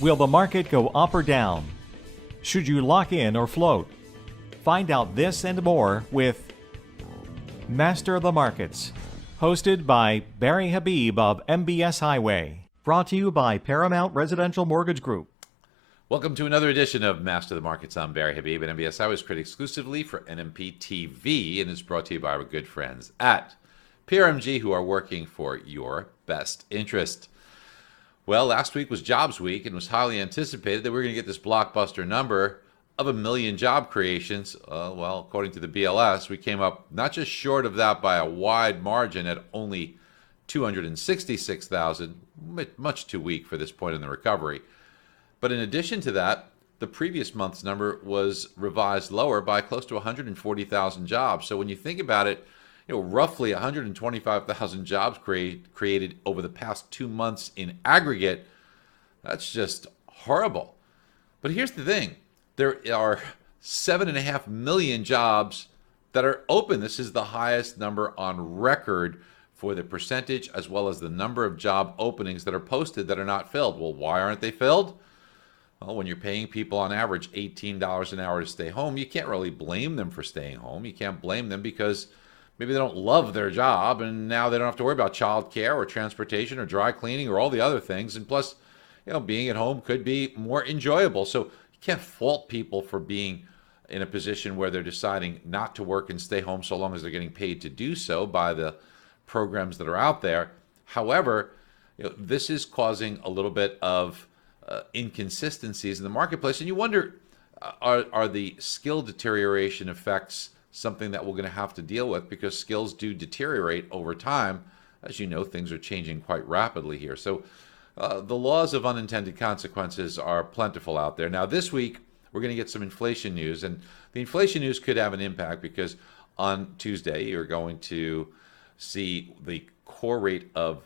Will the market go up or down? Should you lock in or float? Find out this and more with Master of the Markets, hosted by Barry Habib of MBS Highway. Brought to you by Paramount Residential Mortgage Group. Welcome to another edition of Master of the Markets. I'm Barry Habib, and MBS Highway is created exclusively for NMP TV, and it's brought to you by our good friends at PRMG, who are working for your best interest. Well, last week was Jobs Week, and it was highly anticipated that we were going to get this blockbuster number of 1 million job creations. Well, according to the BLS, we came up not just short of that by a wide margin at only 266,000, much too weak for this point in the recovery. But in addition to that, the previous month's number was revised lower by close to 140,000 jobs. So when you think about it, roughly 125,000 jobs created over the past 2 months in aggregate. That's just horrible. But here's the thing. There are 7.5 million jobs that are open. This is the highest number on record for the percentage as well as the number of job openings that are posted that are not filled. Well, why aren't they filled? Well, when you're paying people on average $18 an hour to stay home, you can't really blame them for staying home. You can't blame them because maybe they don't love their job and now they don't have to worry about child care or transportation or dry cleaning or all the other things. And plus, being at home could be more enjoyable. So you can't fault people for being in a position where they're deciding not to work and stay home so long as they're getting paid to do so by the programs that are out there. However, this is causing a little bit of inconsistencies in the marketplace. And you wonder, are the skill deterioration effects something that we're going to have to deal with, because skills do deteriorate over time. As you know, things are changing quite rapidly here. So the laws of unintended consequences are plentiful out there. Now, this week, we're going to get some inflation news, and the inflation news could have an impact because on Tuesday, you're going to see the core rate of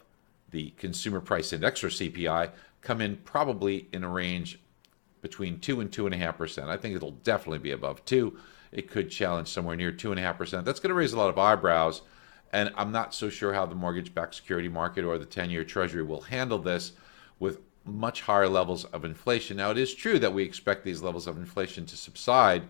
the Consumer Price Index, or CPI, come in probably in a range between 2 and 2.5%. I think it'll definitely be above 2. It could challenge somewhere near 2.5%. That's going to raise a lot of eyebrows, and I'm not so sure how the mortgage-backed security market or the 10-year Treasury will handle this with much higher levels of inflation. Now, it is true that we expect these levels of inflation to subside,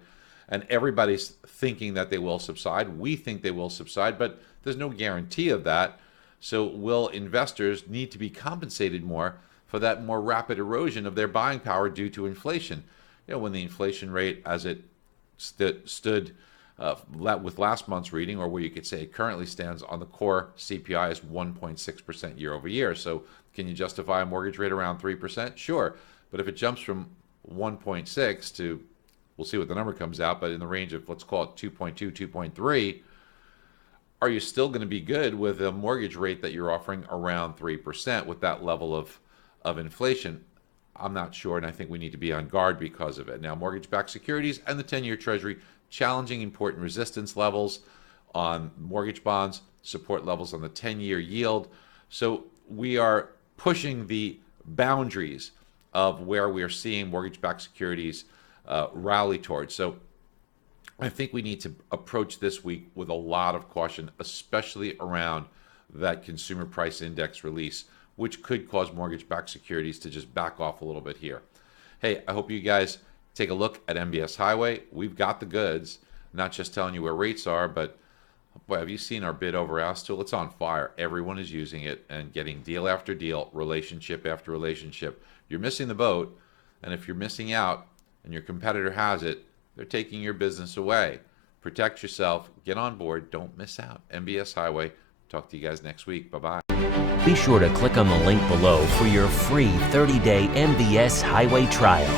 and everybody's thinking that they will subside. We think they will subside, but there's no guarantee of that. So will investors need to be compensated more for that more rapid erosion of their buying power due to inflation? When the inflation rate, as it stood with last month's reading, or where you could say it currently stands on the core CPI, is 1.6% year over year. So can you justify a mortgage rate around 3%? Sure. But if it jumps from 1.6 to, we'll see what the number comes out, but in the range of, let's call it 2.2, 2.3, are you still going to be good with a mortgage rate that you're offering around 3% with that level of inflation? I'm not sure, and I think we need to be on guard because of it. Now, mortgage-backed securities and the 10-year Treasury challenging important resistance levels on mortgage bonds, support levels on the 10-year yield. So we are pushing the boundaries of where we are seeing mortgage-backed securities rally towards. So I think we need to approach this week with a lot of caution, especially around that Consumer Price Index release, which could cause mortgage-backed securities to just back off a little bit here. Hey, I hope you guys take a look at MBS Highway. We've got the goods, not just telling you where rates are, but boy, have you seen our bid over ask tool? It's on fire. Everyone is using it and getting deal after deal, relationship after relationship. You're missing the boat, and if you're missing out and your competitor has it, they're taking your business away. Protect yourself. Get on board. Don't miss out. MBS Highway. Talk to you guys next week. Bye-bye. Be sure to click on the link below for your free 30-day MBS Highway trial.